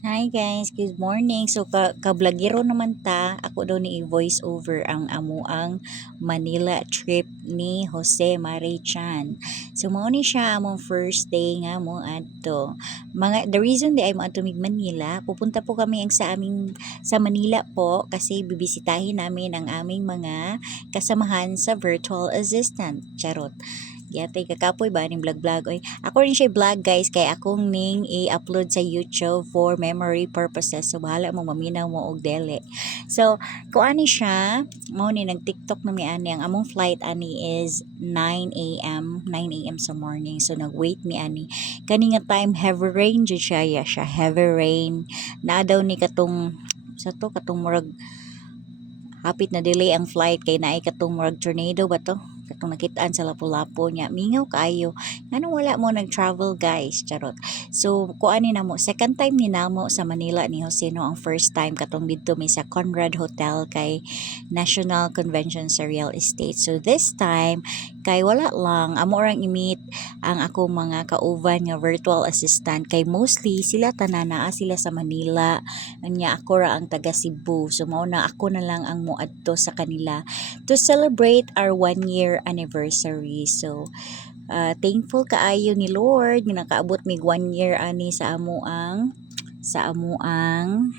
Hi guys, good morning. So kablagiro naman ta, ako daw ni voice over ang amuang Manila trip ni Jose Marichan. So mao ni siya among first day nga mo adto. The reason di ay mo adto mig Manila, pupunta po kami sa Manila po kasi bibisitahin namin ang aming mga kasamahan sa virtual assistant. Charot. Yatay kakapoy ba ning vlog-vlog oy. Ako rin siya vlog guys kay akong ning i-upload sa YouTube for memory purposes. So bahala mo maminaw mo og dele. So kung ani siya, mo ni nag TikTok na mi ani ang among flight ani is 9 a.m. 9 a.m. sa morning. So nag-wait mi ani. Kani nga time heavy rain jud siya ya siya heavy rain. Naa daw ni katong sa to katong murag hapit na delay ang flight kay naay katong murag tornado ba to katong nakitaan sa lapu-lapu niya mingaw kayo ngano wala mo nag-travel guys charot. So kuani na mo second time ni namo sa Manila ni Jose no ang first time katong didto mi sa Conrad Hotel kay National Convention sa Real Estate. So this time kay wala lang amo orang i-meet ang ako mga kauban nga virtual assistant kay mostly sila tanana sila sa Manila anya ako ra ang taga Cebu. So mao na ako na lang ang moadto sa kanila to celebrate our 1 year anniversary. So thankful kaayo ni Lord nga nakaabot mig 1 year ani sa amuang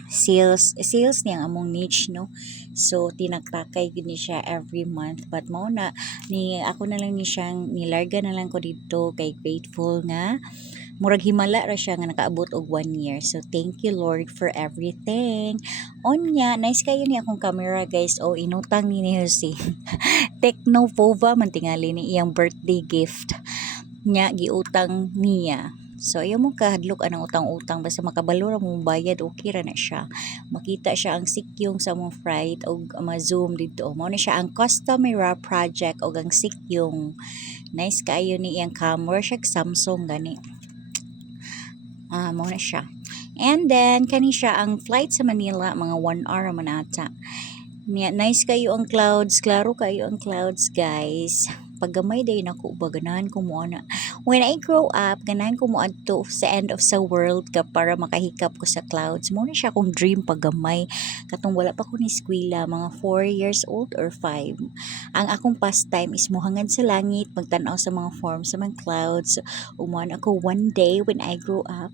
sales niyang among niche no. So tinaktakay gid ni siya every month but mao na ni ako na lang ni siyang nilarga na lang ko dito kay grateful nga murag himala ra siya nga nakaabot og 1 year. So thank you Lord for everything. Onya, nice kayo ni akong camera guys. O inutang ni Jose. Technovova man tingali ni iyang birthday gift. Nya giutang niya. So ayaw mo kahadlok anang utang-utang basta makabalo ra mo bayad okay ra na siya. Makita siya ang sikyong sa mong fright o ma-zoom dito. Mao na siya ang customer project o ang sikyong. Nice kayo ni iyang camera siya Samsung gani. Mao na siya. And then kani siya ang flight sa Manila mga 1 hour man ata. Nice kayo ang clouds, klaro kayo ang clouds guys. Paggamay day nako ba ganahan ko mo na. When I grow up, ganahan ko mo adto sa end of sa world ka para makahikap ko sa clouds. Mo na siya akong dream paggamay. Katong wala pa ko ni eskwela, mga 4 years old or 5. Ang akong pastime is mohangad sa langit, magtanaw sa mga forms sa mga clouds. Umuan ako one day when I grow up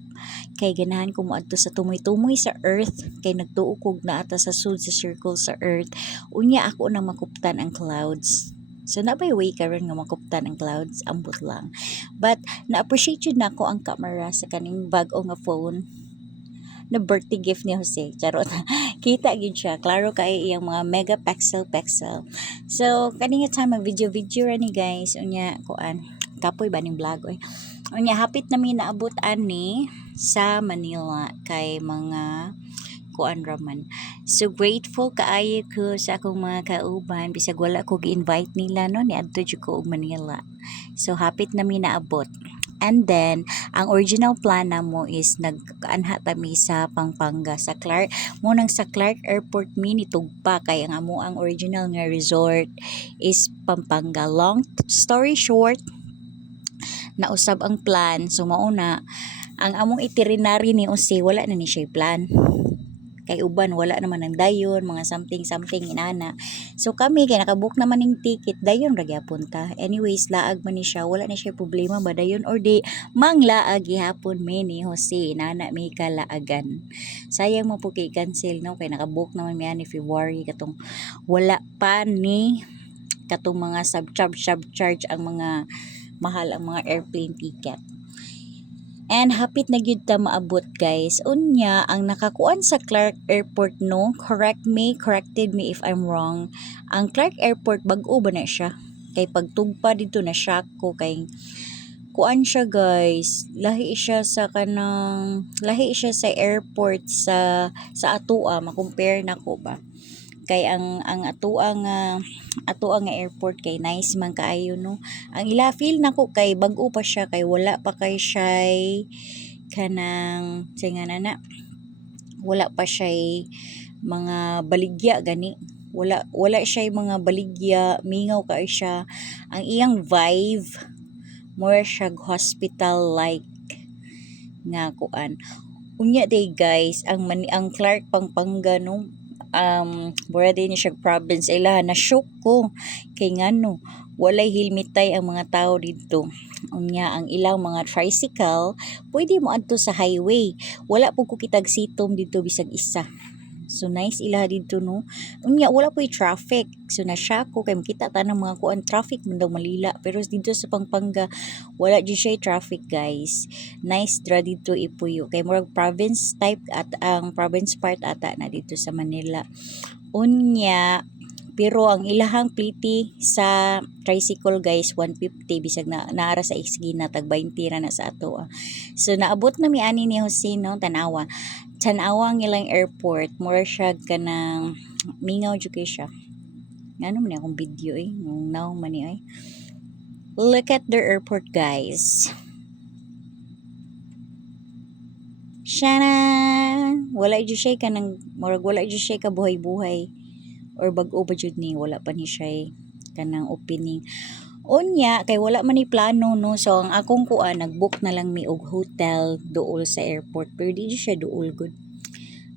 kay ganahan ko moadto sa tumoy-tumoy sa earth kay nagtuukog na ata sa sud sa circle sa earth unya ako nang makuptan ang clouds. So nabay way karon nga makuptan ang clouds ambot lang. But na-appreciate yun nako ang camera sa kaning bag-o nga phone na birthday gift ni Jose. Charot. Kita gid siya. Klaro kay iyang mga megapixel. So kani nga time video ra ni guys. Unya kuan kapoy ba ning vlog oy. Unya hapit na mi naabot ani sa Manila kay mga kuan raman. So grateful kaayo ko sa akong mga kauban bisag wala ko gi-invite nila no niadto jud ko og Manila. So hapit na mi naabot. And then ang original plan na mo is nag-anha mi sa Pampanga sa Clark mo nang sa Clark Airport mi nitugpa kay ang amo ang original nga resort is Pampanga. Long story short, nausab ang plan. So mauna ang among itinerary ni Jose wala na ni siya plan kay uban wala naman ang dayon mga something inana. So kami kay nakabook naman ning ticket dayon ra gyapon ta. Anyways laag man ni siya wala na siya problema ba dayon or di manglaag gihapon mi ni Jose inana mi kalaagan. Sayang mo po kay cancel no kay nakabook naman mi ani February katong wala pa ni katong mga subcharge ang mga mahal ang mga airplane ticket. And hapit na gyud ta maabot guys. Unya ang nakakuan sa Clark Airport no, corrected me if I'm wrong. Ang Clark Airport bag-o ba na siya? Kay pagtugpa dito na shock ko kay kuan siya guys. Lahi siya sa airport sa Atua, ma-compare nako ba. Kay ang ato ang airport kay nice man kaayo no. Ang ila feel nako kay bag-o pa siya kay wala pa kay siya kanang na wala pa siya mga baligya gani. Wala siya mga baligya, mingaw kay siya. Ang iyang vibe more siya hospital like nga kuan Unya day guys, ang Clark Pampanga no, wala din siya province ila na shock ko kay ngano walay helmetay ang mga tao dito. Unya ang ilang mga tricycle pwede mo adto sa highway. Wala po ko kitag sitom dito bisag isa. So nice ila dito no. Unya wala po traffic. So nasya ko kay makita ta ng mga kuan traffic man daw malila pero dito sa Pampanga wala di siya traffic guys. Nice dra dito ipuyo kay murag province type at ang province part ata na dito sa Manila. Unya pero ang ilahang pliti sa tricycle guys 150 bisag na naara sa Isgina tag 20 ra na sa ato. So naabot na mi ani ni Jose no tanawa. Tanawa ang ilang airport mura siya kanang mingaw jud kay siya. Ngano man akong video now man ni ay. Look at the airport guys. Shana! Wala jud siya kanang murag wala jud siya ka buhay-buhay or bag-o ba jud ni wala pa ni siya kanang opening. Unya kay wala man ni plano no so ang akong kuan nagbook na lang mi og hotel duol sa airport pero di jud siya duol good.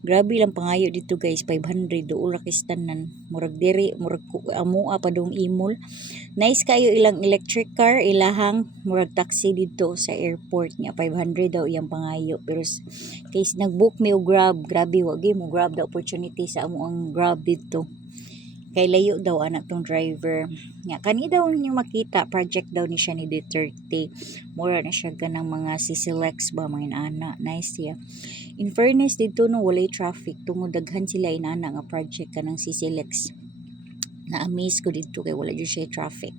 Grabe lang pangayo dito guys 500 duol ra kistanan murag diri murag amoa pa dong imol. Nice kayo ilang electric car ilahang murag taxi dito sa airport niya 500 daw iyang pangayo pero case nagbook mi og Grab grabe wagi mo Grab the opportunity sa amo ang Grab dito kay layo daw anak tong driver nga kani daw ninyo makita project daw ni siya ni Duterte mura na siya ganang mga CCLX ba mga inana nice siya in fairness dito no walay traffic tungod daghan sila inana nga project kanang CCLX na amaze ko dito kay wala jud siya traffic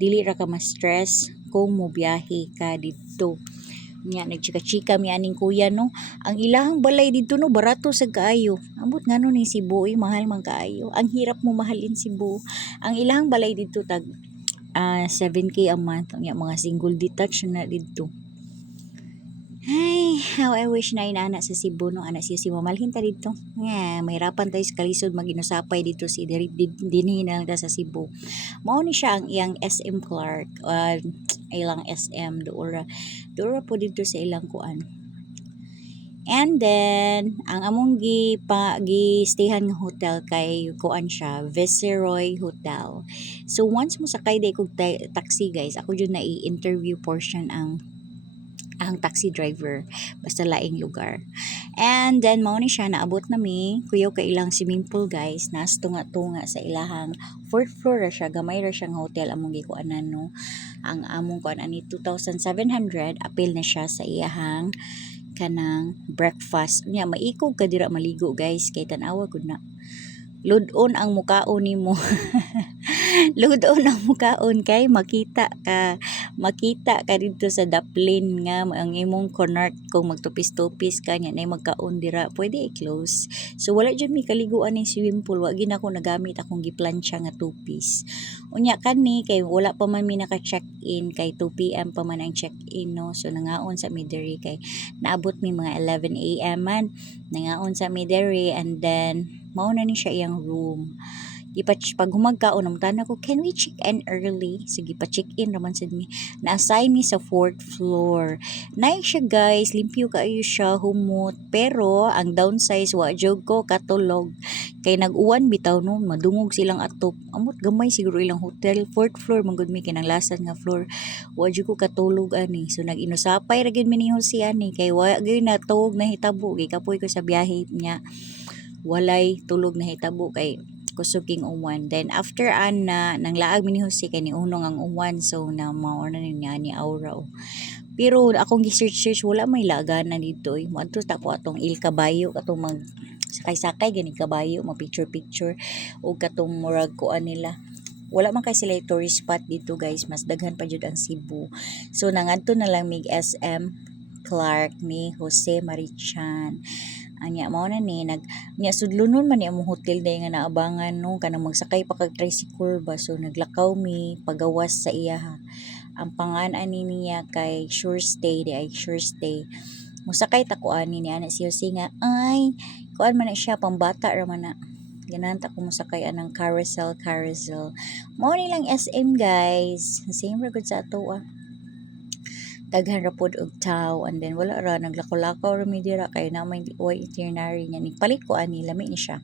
dili ra ka ma-stress kung mo biyahe ka dito nya nagchika-chika mi aning kuya no ang ilahang balay dito no barato sa kaayo ambot ngano ni Cebu mahal man kaayo ang hirap mo mahalin Cebu ang ilahang balay dito tag 7k a month nya mga single detached na dito. Ay, how I wish na inana sa Cebu no ana siya si mamalhin ta dito. Nga, mahirapan tayo sa kalisod maginusapay dito si dinhi na lang ta sa Cebu. Mao ni siya ang iyang SM Clark, ilang SM doora po dito sa ilang kuan. And then ang among gi stayhan nga hotel kay kuan siya Viceroy Hotel. So once mo sakay day kog taxi guys, ako jud na i-interview portion ang taxi driver basta laing lugar. And then mao ni siya naabot nami kuyaw kay ilang swimming pool guys nas tunga-tunga sa ilahang fourth floor ra siya gamay ra siyang hotel among gikuanan no. Ang among kuan ani 2,700 apil na siya sa iyahang kanang breakfast nya maikog ka dira maligo guys kay tan-awa gud na ludon ang mukaon nimo ludon ang mukaon kay makita ka dito sa daplin nga ang imong connect kung magtupis-tupis ka nya nay magkaon dira pwede i-close so wala jud mi kaliguan ning swimming pool wa gid ako nagamit akong giplansya nga tupis unya kani kay wala pa man mi naka-check in kay 2 PM pa man ang check in no so nangaon sa mi diri kay naabot mi mga 11 AM man nangaon sa mi diri and then mao na ni siya iyang room pag humagkaon namtan ako can we check in early sige pa check in naman sad mi na-assign mi sa 4th floor nice siya guys limpyo kaayo siya humot pero ang downsize wa jud ko katulog kay nag-uwan bitaw no madungog silang atop amot gamay siguro ilang hotel 4th floor man gud mi kinang lasad nga floor wa jud ko katulog ani so nag-inusapay ra gyud mi ni Jose ani kay wa gyud na tuog na hitabo kay kapoy ko sa biyahe niya walay tulog na hitabo kay kusog king uwan then after ana nang laag mi ni Jose kay ni unong ang uwan so na mao na ni aura pero akong gi-search wala may lagana dito moadto ta ko atong Il Caballo katong mag sakay-sakay gani kabayo mag picture o katong murag kuan nila wala man kay sila tourist spot dito guys mas daghan pa jud ang Cebu so nangadto na lang mig SM Clark ni Jose Marichan anya mao na ni nya sudlunon man ni among hotel day nga naabangan no kanang magsakay pa kag tricycle ba so naglakaw mi pagawas sa iya ang pangan ani niya kay Sure Stay ay Sure Stay musakay ta ko ani ni ana si Jose nga ay kuan man na siya pambata ra man na ganahan ta ko musakay anang carousel mao ni lang SM guys same ra gud sa ato daghan ra pod og tao, and then wala ra naglakaw-lakaw ra mi dira kay na may itinerary niya, nigpalit ko ani lami ni siya.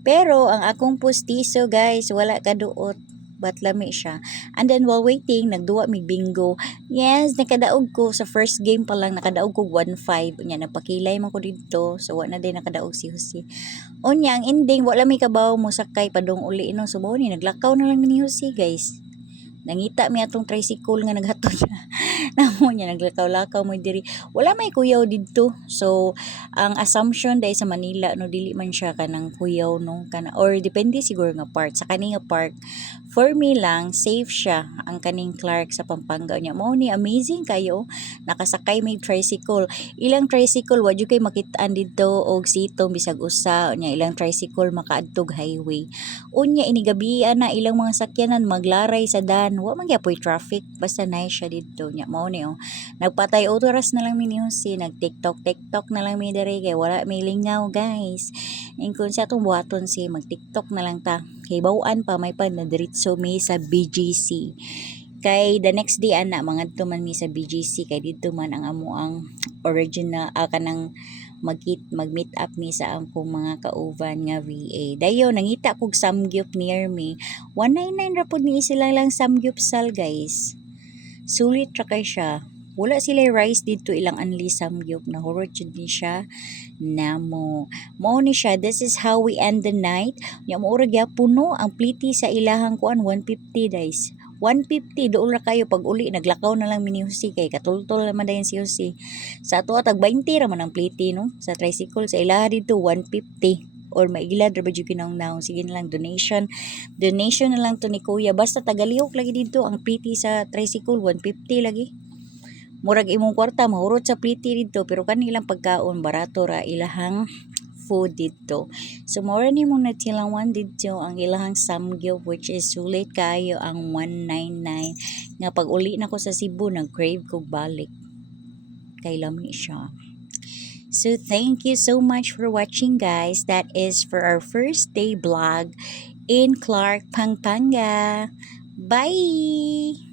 Pero ang akong pustiso guys, wala kaduot, but lami siya. And then while waiting, nagduwa mi bingo. Yes, nakadaog ko sa first game pa lang, nakadaog ko 1-5. Unya nagpakilay man ko dito. So wala na din nakadaog si Jose. Unya ang ending wala mi kabaw mo sakay padung uli no. So ni naglakaw na lang ni Jose guys. Nangita mi atong tricycle nga naghatod namo niya naglakaw-lakaw mo diri, wala may kuyaw didto. So ang assumption dahil sa Manila no, dili man siya kanang kuyaw no, kana or depende siguro nga part sa kani nga park. For me lang safe siya ang kaning Clark sa Pampanga niya. Mao ni amazing kayo, nakasakay may tricycle. Ilang tricycle wa jud kay makit-an didto og sitong bisag usa nya, ilang tricycle makaadtog highway. Unya inigabian na ilang mga sakyanan maglaray sa dan, wa man gyapon traffic basta nice siya didto nya. Mao ni nagpatay oras na lang mi ni Jose, nag TikTok na lang mi diri kay wala may lingaw guys. And kung sa atong buhaton si mag TikTok na lang ta, kay bawaan pa may pag na diretso mi sa BGC. Kay the next day ana mangadto man mi sa BGC kay dito man ang amuang original kanang mag-meet up mi sa akong mga kauban nga VA. Dayo nangita kog samgyup near me. 199 ra pud ni sila lang samgyupsal guys. Sulit ra kay siya. Wala sila rice dito, ilang anli samgyup na horot jud ni siya namo. Mao ni siya, this is how we end the night. Nya mo ora puno ang pliti sa ilahang kuan 150 guys. 150 doon ra kayo pag uli naglakaw na lang mini Jose kay katultol naman dayon si Jose. Sa ato tag 20 ra man ang pliti no sa tricycle, sa ilaha dito 150 or maigilad ra ba jud kinahanglan. Sige na lang donation na lang to ni kuya, basta tagalihok lagi dito ang pliti sa tricycle 150 lagi. Murag imong kwarta mahurot sa pliti dito, pero kanilang pagkaon barato ra ilahang food dito. So more ni mong natilawan dito ang ilahang samgyup, which is sulit kayo ang 199 nga pag uli na ko sa Cebu nag-crave ko balik kay lami siya. So thank you so much for watching guys. That is for our first day vlog in Clark, Pampanga. Bye!